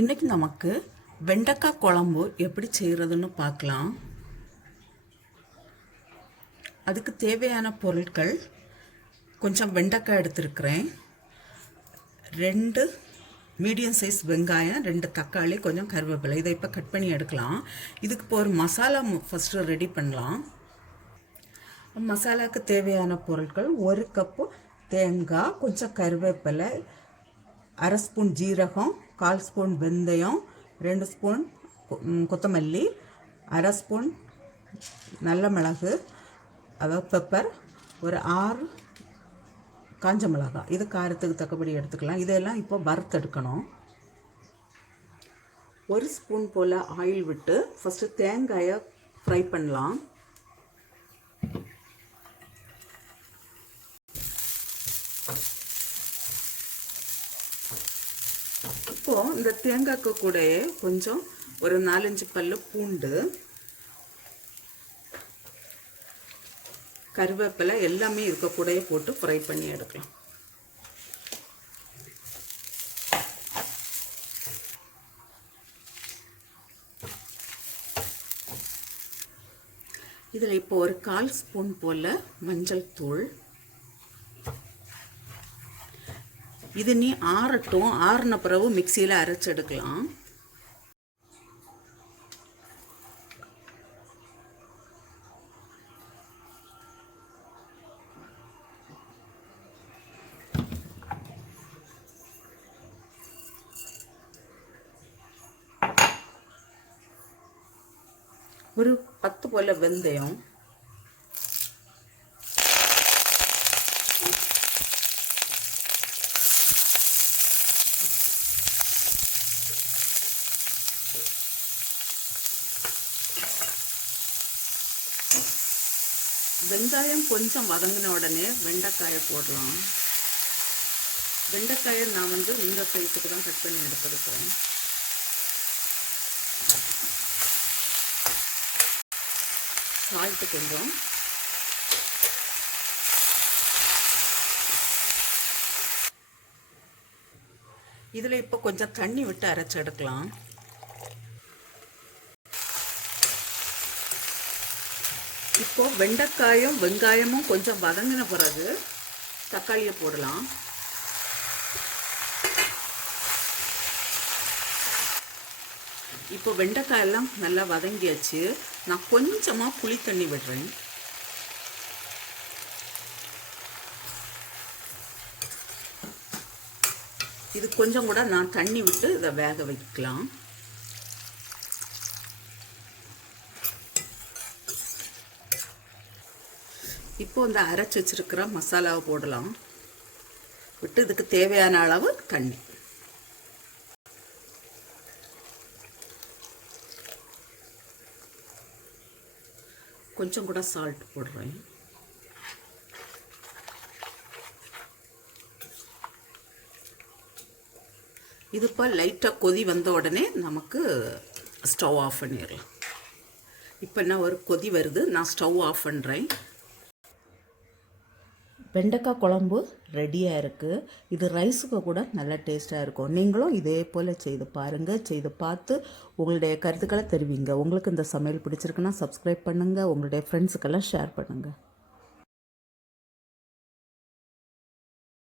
இன்றைக்கி நமக்கு வெண்டைக்காய் குழம்பு எப்படி செய்கிறதுன்னு பார்க்கலாம். அதுக்கு தேவையான பொருட்கள், கொஞ்சம் வெண்டைக்காய் எடுத்துருக்கிறேன், 2 மீடியம் சைஸ் வெங்காயம், 2 தக்காளி, கொஞ்சம் கருவேப்பிலை. இதை இப்போ கட் பண்ணி எடுக்கலாம். இதுக்கு இப்போ ஒரு மசாலா ஃபஸ்ட்டு ரெடி பண்ணலாம். மசாலாவுக்கு தேவையான பொருட்கள்: 1 கப்பு தேங்காய், கொஞ்சம் கருவேப்பிலை, 1/2 ஸ்பூன் ஜீரகம், 1/4 ஸ்பூன் வெந்தயம், 2 ஸ்பூன் கொத்தமல்லி, 1/2 ஸ்பூன் நல்ல மிளகு, அதாவது பெப்பர், ஒரு 6 காஞ்ச மிளகாய். இது காரத்துக்கு தக்கபடி எடுத்துக்கலாம். இதெல்லாம் இப்போ வறுத்தெடுக்கணும். 1 ஸ்பூன் போல் ஆயில் விட்டு ஃபஸ்ட்டு தேங்காயை ஃப்ரை பண்ணலாம். இப்போது இந்த தேங்காய்க்கு கூடயே கொஞ்சம் ஒரு 4-5 பல்லு பூண்டு, கருவேப்பிலை எல்லாமே இருக்க கூடயே போட்டு ஃப்ரை பண்ணி எடுக்கலாம். இதில் இப்போ ஒரு 1/4 ஸ்பூன் போல் மஞ்சள் தூள். இது நீ ஆறட்டும். ஆறின பிறகு மிக்சியில் அரைச்சி எடுக்கலாம். ஒரு 10 போல வெந்தயம், வெங்காயம் கொஞ்சம் வதங்கின உடனே வெண்டைக்காயை போடலாம். வெண்டைக்காயை நான் இந்த சைஸுக்கு தான் கட் பண்ணி எடுத்துருக்கேன். சால்ட்டு கொஞ்சம், இதில் இப்போ கொஞ்சம் தண்ணி விட்டு அரைச்சி எடுக்கலாம். இப்போ வெண்டைக்காயும் வெங்காயமும் கொஞ்சம் வதங்கின பிறகு தக்காளியை போடலாம். இப்போ வெண்டைக்காயெல்லாம் நல்லா வதங்கியாச்சு. நான் கொஞ்சமாக புளி தண்ணி விடுறேன். இது கொஞ்சம் கூட நான் தண்ணி விட்டு இதை வேக வைக்கலாம். இப்போ இந்த அரைச்சி வச்சிருக்கிற மசாலாவை போடலாம். விட்டு இதுக்கு தேவையான அளவு தண்ணி. கொஞ்சம் கூட சால்ட் போடுறேன். இது இப்போ லைட்டாக கொதி வந்த உடனே நமக்கு ஸ்டவ் ஆஃப் பண்ணிடலாம். இப்போ என்ன ஒரு கொதி வருது, நான் ஸ்டவ் ஆஃப் பண்ணுறேன். வெண்டைக்காய் குழம்பு ரெடியாக இருக்குது. இது ரைஸுக்கு கூட நல்லா டேஸ்ட்டாக இருக்கும். நீங்களும் இதே போல் செய்து பாருங்கள். செய்து பார்த்து உங்களுடைய கருத்துக்களை தெரிவிங்க. உங்களுக்கு இந்த சமையல் பிடிச்சிருக்குன்னா சப்ஸ்கிரைப் பண்ணுங்கள். உங்களுடைய ஃப்ரெண்ட்ஸுக்கெல்லாம் ஷேர் பண்ணுங்கள்.